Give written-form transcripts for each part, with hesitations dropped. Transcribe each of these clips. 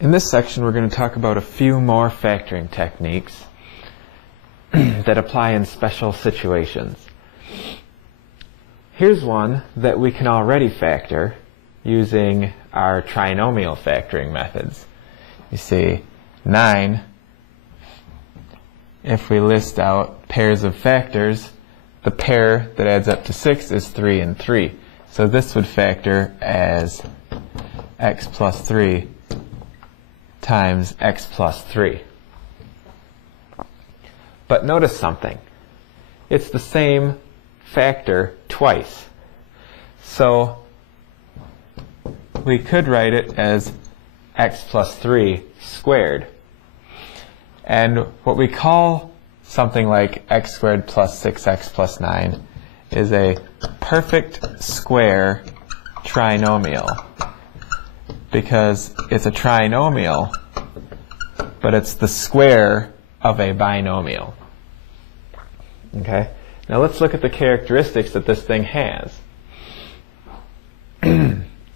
In this section, we're going to talk about a few more factoring techniques that apply in special situations. Here's one that we can already factor using our trinomial factoring methods. You see, 9, if we list out pairs of factors, the pair that adds up to 6 is 3 and 3. So this would factor as x plus 3 times x plus 3. But notice something. It's the same factor twice. So we could write it as x plus 3 squared. And what we call something like x squared plus 6x plus 9 is a perfect square trinomial, because it's a trinomial, but it's the square of a binomial. Okay? Now let's look at the characteristics that this thing has.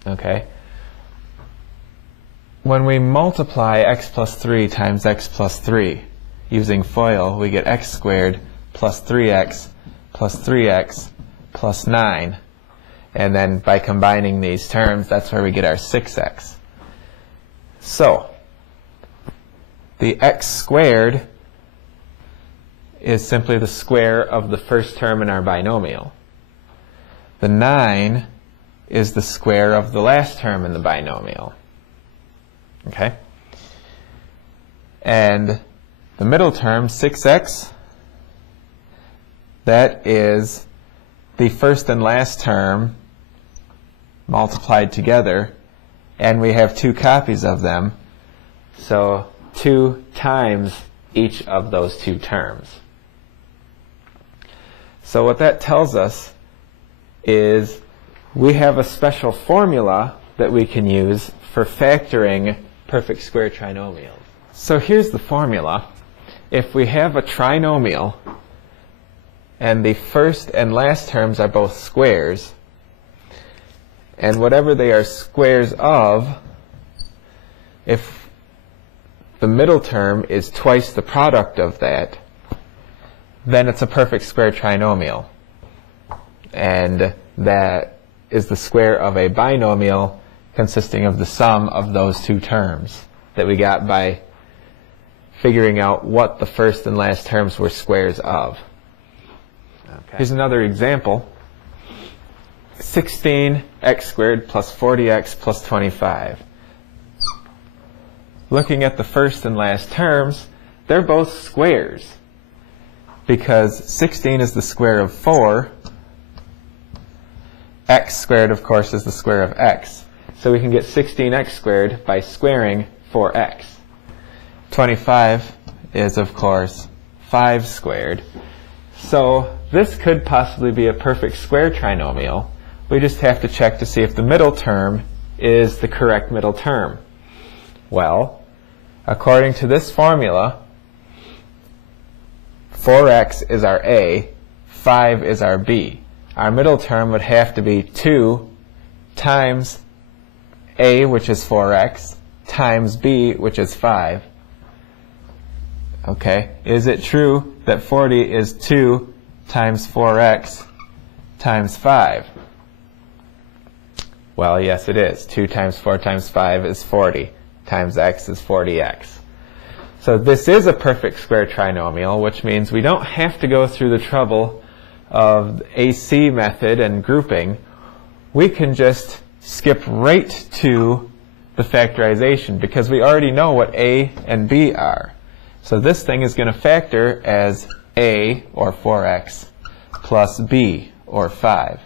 Okay? When we multiply x plus 3 times x plus 3 using FOIL, we get x squared plus 3x plus 3x plus 9. And then by combining these terms, that's where we get our 6x. So, the x squared is simply the square of the first term in our binomial. The 9 is the square of the last term in the binomial. Okay? And the middle term, 6x, that is the first and last term multiplied together, and we have 2 copies of them, so 2 times each of those 2 terms. So what that tells us is we have a special formula that we can use for factoring perfect square trinomials. So here's the formula. If we have a trinomial and the first and last terms are both squares, and whatever they are squares of, if the middle term is twice the product of that, then it's a perfect square trinomial. And that is the square of a binomial consisting of the sum of those 2 terms that we got by figuring out what the first and last terms were squares of. Okay. Here's another example. 16x squared plus 40x plus 25. Looking at the first and last terms, they're both squares, because 16 is the square of 4. X squared, of course, is the square of x. So we can get 16x squared by squaring 4x. 25 is, of course, 5 squared. So this could possibly be a perfect square trinomial. We just have to check to see if the middle term is the correct middle term. Well, according to this formula, 4x is our A, 5 is our B. Our middle term would have to be 2 times A, which is 4x, times B, which is 5. Okay, is it true that 40 is 2 times 4x times 5? Well, yes it is. 2 times 4 times 5 is 40, times x is 40x. So this is a perfect square trinomial, which means we don't have to go through the trouble of AC method and grouping. We can just skip right to the factorization, because we already know what A and B are. So this thing is going to factor as A, or 4x, plus B, or 5,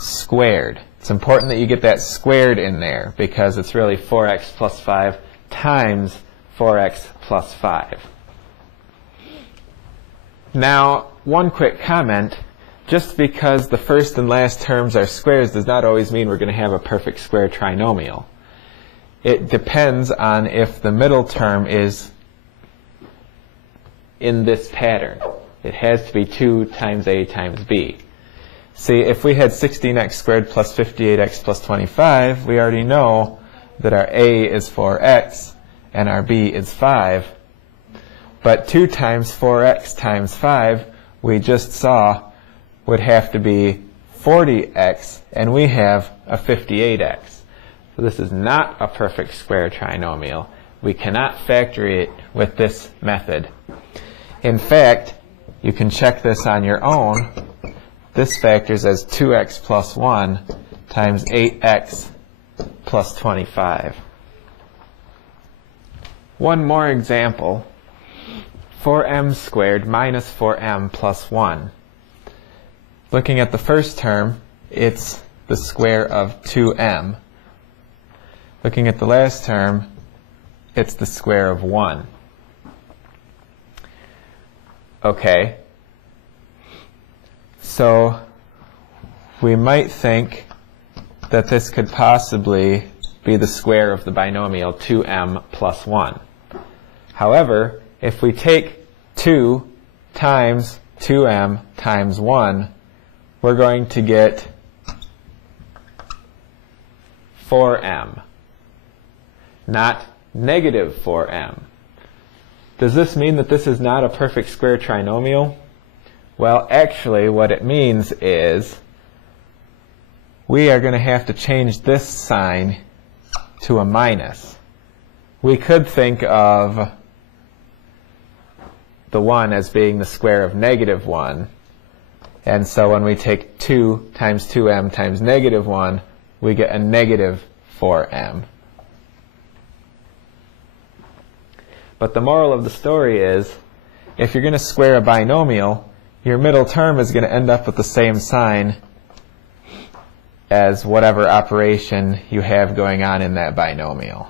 squared. It's important that you get that squared in there, because it's really 4x plus 5 times 4x plus 5. Now, one quick comment. Just because the first and last terms are squares does not always mean we're going to have a perfect square trinomial. It depends on if the middle term is in this pattern. It has to be 2 times A times B. See, if we had 16x squared plus 58x plus 25, we already know that our a is 4x and our b is 5. But 2 times 4x times 5, we just saw, would have to be 40x, and we have a 58x. So this is not a perfect square trinomial. We cannot factor it with this method. In fact, you can check this on your own. This factors as 2x plus 1 times 8x plus 25. One more example. 4m squared minus 4m plus 1. Looking at the first term, it's the square of 2m. Looking at the last term, it's the square of 1. Okay, so we might think that this could possibly be the square of the binomial 2m plus 1. However, if we take 2 times 2m times 1, we're going to get 4m, not negative 4m. Does this mean that this is not a perfect square trinomial? Well, actually, what it means is we are going to have to change this sign to a minus. We could think of the 1 as being the square of negative 1. And so when we take 2 times 2m times negative 1, we get a negative 4m. But the moral of the story is, if you're going to square a binomial, your middle term is going to end up with the same sign as whatever operation you have going on in that binomial.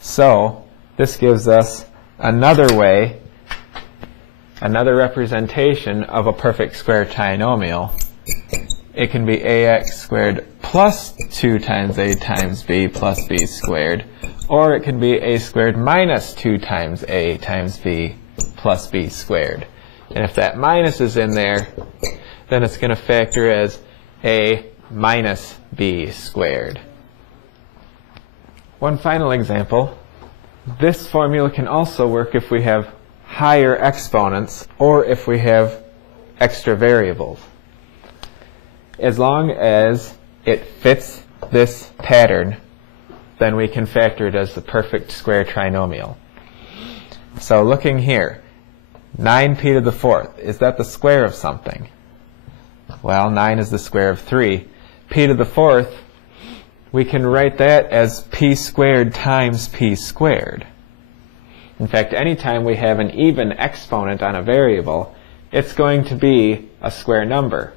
So this gives us another way, another representation of a perfect square trinomial. It can be ax squared plus 2 times a times b plus b squared, or it can be a squared minus 2 times a times b plus b squared. And if that minus is in there, then it's going to factor as a minus b squared. One final example. This formula can also work if we have higher exponents or if we have extra variables. As long as it fits this pattern, then we can factor it as the perfect square trinomial. So looking here, 9p to the 4th, is that the square of something? Well, 9 is the square of 3. P to the 4th, we can write that as p squared times p squared. In fact, anytime we have an even exponent on a variable, it's going to be a square number.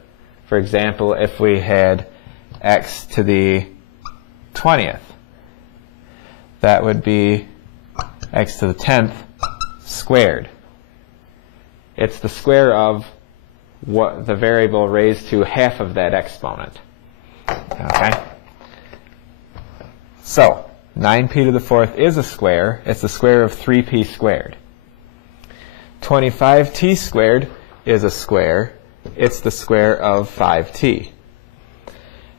For example, if we had x to the 20th, that would be x to the 10th squared. It's the square of what the variable raised to half of that exponent. Okay? So, 9p to the 4th is a square. It's the square of 3p squared. 25t squared is a square. It's the square of 5t.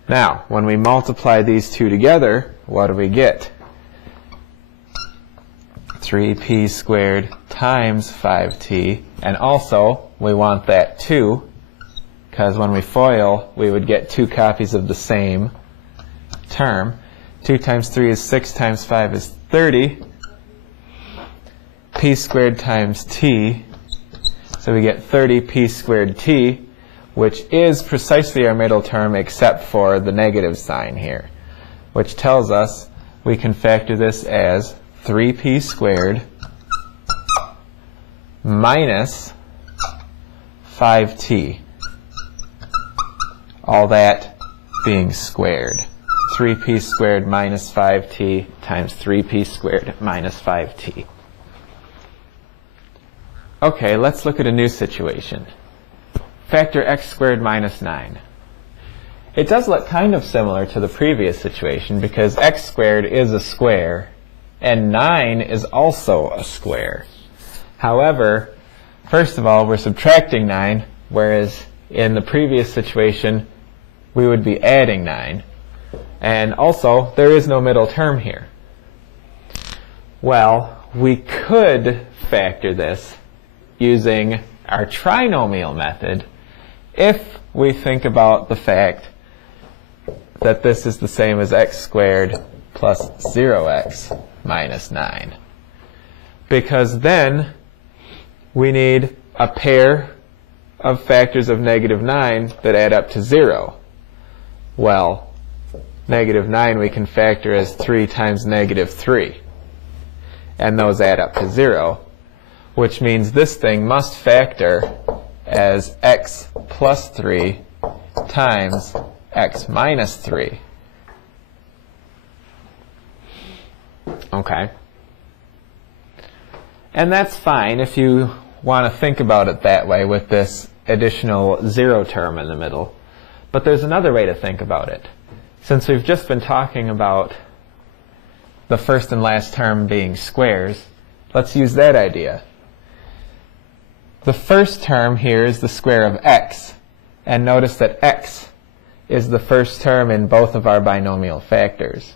Now, when we multiply these two together, what do we get? 3p squared times 5t. And also, we want that 2, because when we FOIL, we would get 2 copies of the same term. 2 times 3 is 6 times 5 is 30. P squared times t. So we get 30p squared t, which is precisely our middle term except for the negative sign here, which tells us we can factor this as 3p squared minus 5t. All that being squared. 3p squared minus 5t times 3p squared minus 5t. Okay, let's look at a new situation. Factor x squared minus 9. It does look kind of similar to the previous situation because x squared is a square and 9 is also a square. However, first of all, we're subtracting 9, whereas in the previous situation we would be adding 9. And also, there is no middle term here. Well, we could factor this using our trinomial method if we think about the fact that this is the same as x squared plus 0x minus 9. Because then we need a pair of factors of negative 9 that add up to 0. Well, negative 9 we can factor as 3 times negative 3. And those add up to 0, which means this thing must factor as x plus 3 times x minus 3. Okay. And that's fine if you want to think about it that way with this additional 0 term in the middle. But there's another way to think about it. Since we've just been talking about the first and last term being squares, let's use that idea. The first term here is the square of x, and notice that x is the first term in both of our binomial factors.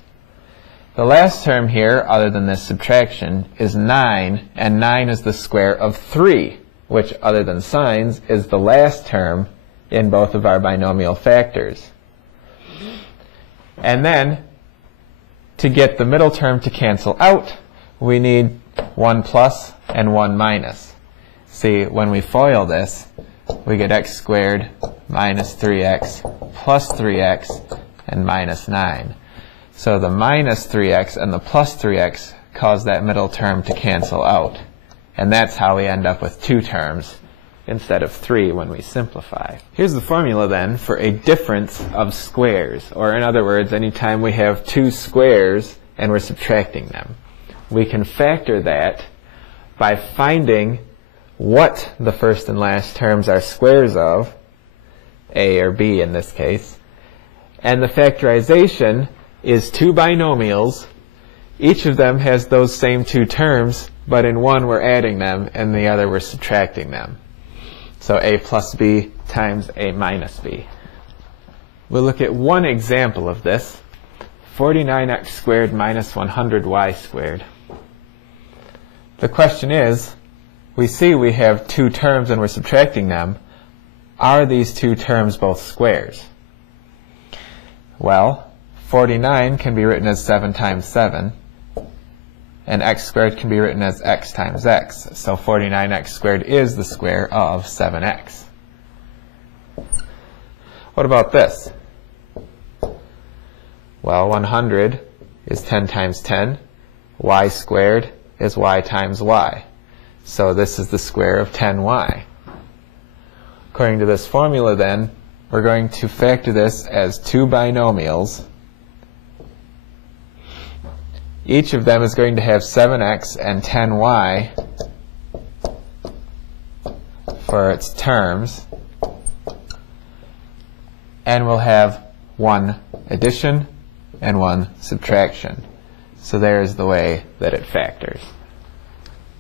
The last term here, other than this subtraction, is 9, and 9 is the square of 3, which, other than signs, is the last term in both of our binomial factors. And then, to get the middle term to cancel out, we need 1 plus and 1 minus. See, when we FOIL this, we get x squared minus 3x plus 3x and minus 9. So the minus 3x and the plus 3x cause that middle term to cancel out. And that's how we end up with 2 terms instead of 3 when we simplify. Here's the formula then for a difference of squares, or in other words, anytime we have 2 squares and we're subtracting them. We can factor that by finding what the first and last terms are squares of, a or b in this case, and the factorization is 2 binomials. Each of them has those same 2 terms, but in one we're adding them and the other we're subtracting them. So a plus b times a minus b. We'll look at one example of this, 49x squared minus 100y squared. The question is, we see we have 2 terms and we're subtracting them. Are these 2 terms both squares? Well, 49 can be written as 7 times 7, and x squared can be written as x times x. So 49x squared is the square of 7x. What about this? Well, 100 is 10 times 10. Y squared is y times y. So this is the square of 10y. According to this formula then, we're going to factor this as 2 binomials. Each of them is going to have 7x and 10y for its terms. And we'll have 1 addition and 1 subtraction. So there's the way that it factors.